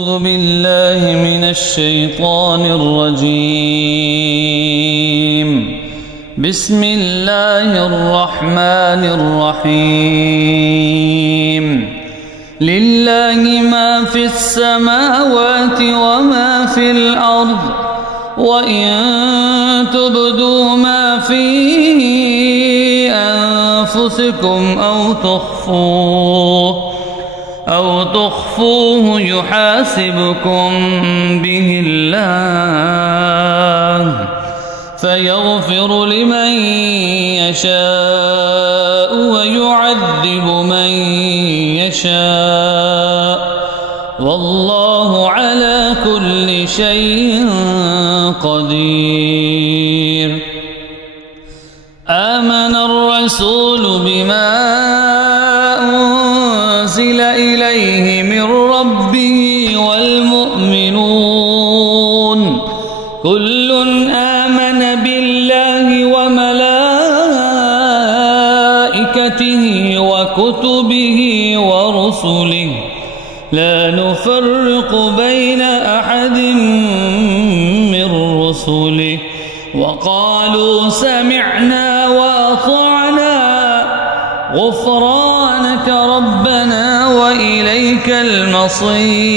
أعوذ بالله من الشيطان الرجيم. بسم الله الرحمن الرحيم. لله ما في السماوات وما في الأرض، وإن تبدوا ما في أنفسكم أو تخفوه يحاسبكم به الله، فيغفر لمن يشاء ويعذب من يشاء، والله على كل شيء قدير. آمن الرسول بما أنزل إليه من ربه والمؤمنون كل آمن بالله وملائكته وكتبه ورسله لا نفرق بين أحد من رسله، وقالوا سمعنا وأطعنا غفرانك ربنا وإليك المصير.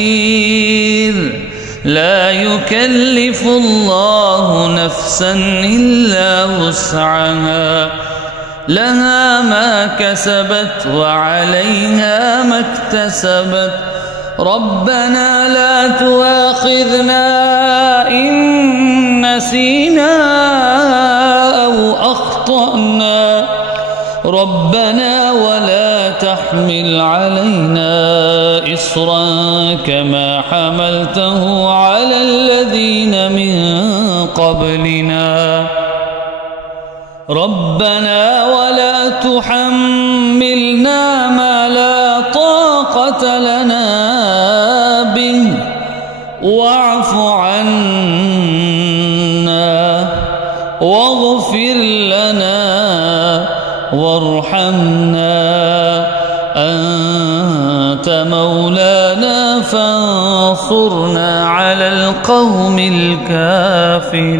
لا يكلف الله نفسا إلا وسعها، لها ما كسبت وعليها ما اكتسبت. ربنا لا تؤاخذنا إن نسينا أو أخطأنا، ربنا ولا تحمل علينا إصرا كما حملته على الذين من قبلنا، ربنا ولا تحملنا ما لا طاقة لنا به، واعف عنا واغفر لنا وارحمنا، أنت مولانا فانصرنا على القوم الكافرين.